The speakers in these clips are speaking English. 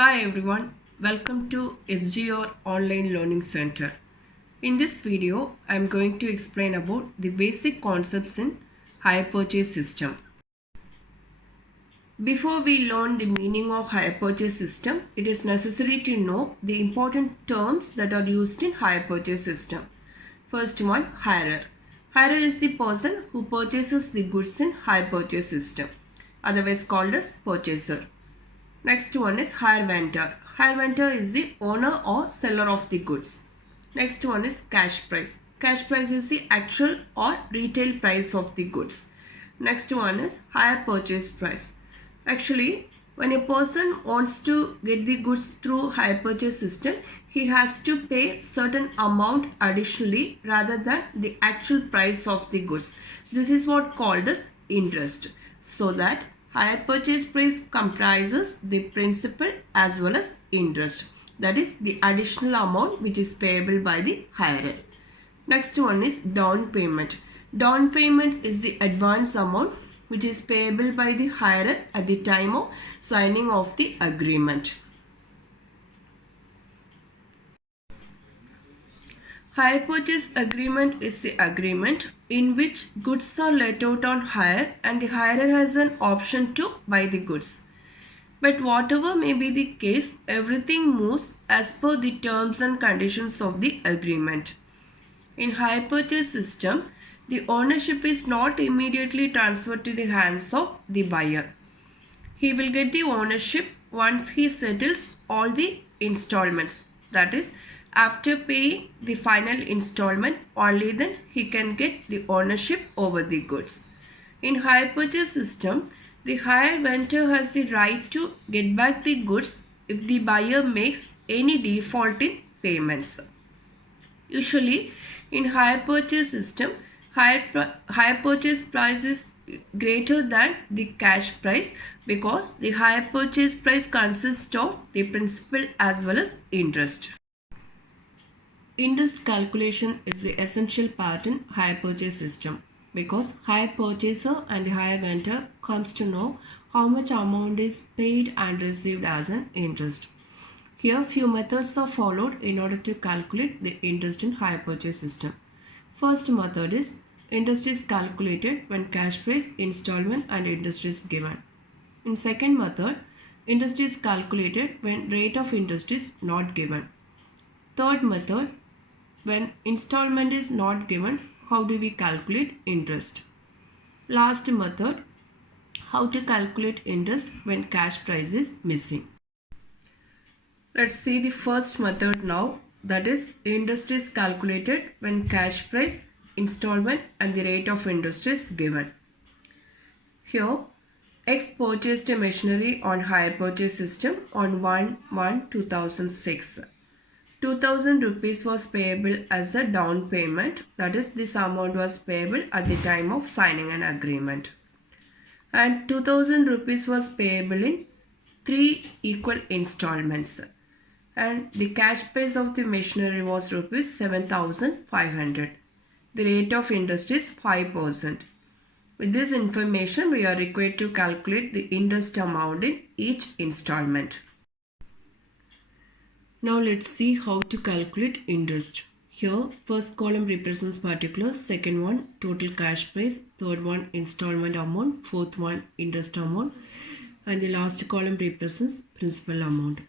Hi everyone, welcome to SGR Online Learning Center. In this video, I am going to explain about the basic concepts in hire purchase system. Before we learn the meaning of hire purchase system, it is necessary to know the important terms that are used in hire purchase system. First one, hirer. Hirer is the person who purchases the goods in hire purchase system, otherwise called as purchaser. Next one is hire vendor. Hire vendor is the owner or seller of the goods. Next one is cash price. Cash price is the actual or retail price of the goods. Next one is hire purchase price. Actually, when a person wants to get the goods through hire purchase system, he has to pay certain amount additionally rather than the actual price of the goods. This is what called as interest. So that hire purchase price comprises the principal as well as interest. That is the additional amount which is payable by the hirer. Next one is down payment. Down payment is the advance amount which is payable by the hirer at the time of signing of the agreement. Hire purchase agreement is the agreement in which goods are let out on hire and the hirer has an option to buy the goods. But whatever may be the case, everything moves as per the terms and conditions of the agreement. In hire purchase system, the ownership is not immediately transferred to the hands of the buyer. He will get the ownership once he settles all the installments. That is, after paying the final installment, only then he can get the ownership over the goods. In hire purchase system, the hire vendor has the right to get back the goods if the buyer makes any default in payments. Usually, in hire purchase system, hire purchase price is greater than the cash price because the hire purchase price consists of the principal as well as interest. Interest calculation is the essential part in hire purchase system because hire purchaser and the hire vendor comes to know how much amount is paid and received as an interest. Here few methods are followed in order to calculate the interest in hire purchase system. First method is interest is calculated when cash price, installment and interest is given. In second method, interest is calculated when rate of interest is not given. Third method, when installment is not given, how do we calculate interest? Last method, how to calculate interest when cash price is missing. Let's see the first method now, that is interest is calculated when cash price, installment and the rate of interest is given. Here, X purchased a machinery on hire purchase system on 1/1/2006. 2000 rupees was payable as a down payment, that is this amount was payable at the time of signing an agreement. And 2000 rupees was payable in 3 equal installments. And the cash price of the machinery was rupees 7500. The rate of interest is 5%. With this information, we are required to calculate the interest amount in each installment. Now let's see how to calculate interest. Here, first column represents particulars, second one total cash price, third one installment amount, fourth one interest amount, and the last column represents principal amount.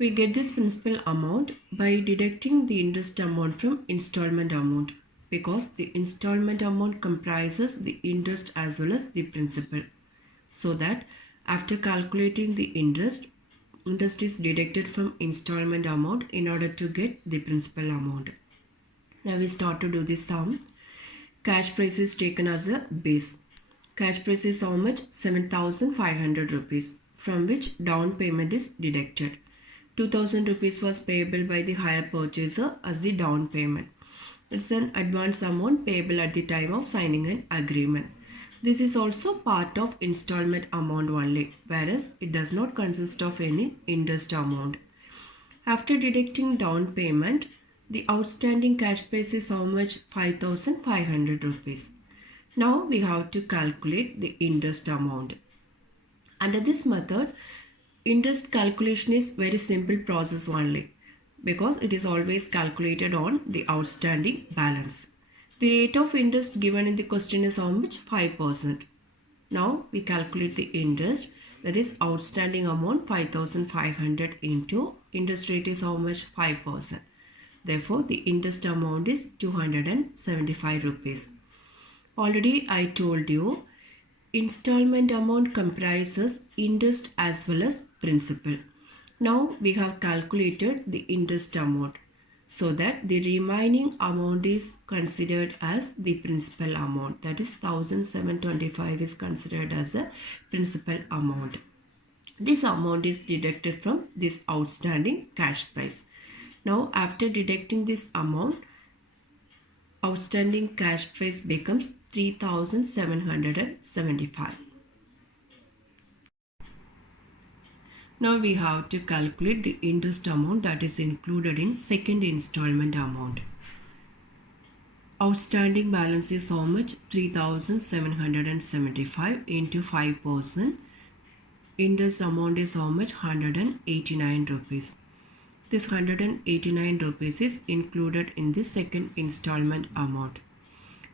We get this principal amount by deducting the interest amount from installment amount because the installment amount comprises the interest as well as the principal. So that after calculating the interest is deducted from installment amount in order to get the principal amount. Now we start to do the sum. Cash price is taken as a base. Cash price is how much? 7500 rupees, from which down payment is deducted. 2000 rupees was payable by the hire purchaser as the down payment. It's an advance amount payable at the time of signing an agreement. This is also part of installment amount only, whereas it does not consist of any interest amount. After deducting down payment, the outstanding cash price is how much? 5500 rupees. Now we have to calculate the interest amount. Under this method, Interest calculation is very simple process only because it is always calculated on the outstanding balance. The rate of interest given in the question is how much? 5%. Now we calculate the interest, that is outstanding amount 5500 into interest rate is how much? 5%. Therefore the interest amount is 275 rupees. Already I told you installment amount comprises interest as well as principal. Now we have calculated the interest amount so that the remaining amount is considered as the principal amount, that is 1725 is considered as a principal amount. This amount is deducted from this outstanding cash price. Now after deducting this amount, outstanding cash price becomes 3775. Now we have to calculate the interest amount that is included in second installment amount. Outstanding balance is how much? 3775 into 5%. Interest amount is how much? 189 rupees. This 189 rupees is included in the second installment amount.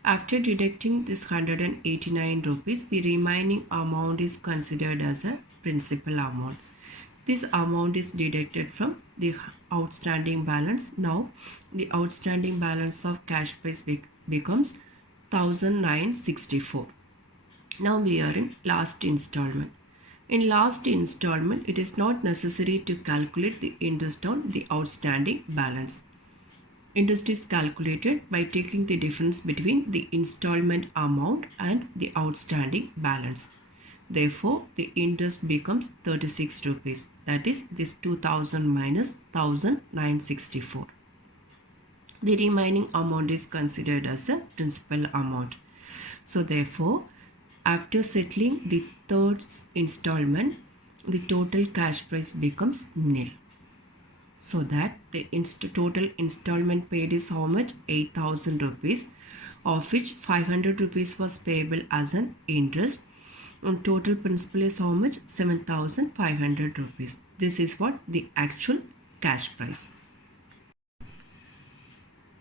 After deducting this 189 rupees, the remaining amount is considered as a principal amount. This amount is deducted from the outstanding balance. Now the outstanding balance of cash price becomes 1964. Now we are in last installment. In last installment, it is not necessary to calculate the interest on the outstanding balance. Interest is calculated by taking the difference between the installment amount and the outstanding balance. Therefore, the interest becomes 36 rupees. That is, this 2000 minus 1964. The remaining amount is considered as a principal amount. So therefore, after settling the third installment, the total cash price becomes nil. So that the total installment paid is how much? 8000 rupees, of which 500 rupees was payable as an interest. And total principal is how much? 7500 rupees. This is what the actual cash price.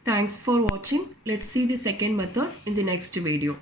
Thanks for watching. Let's see the second method in the next video.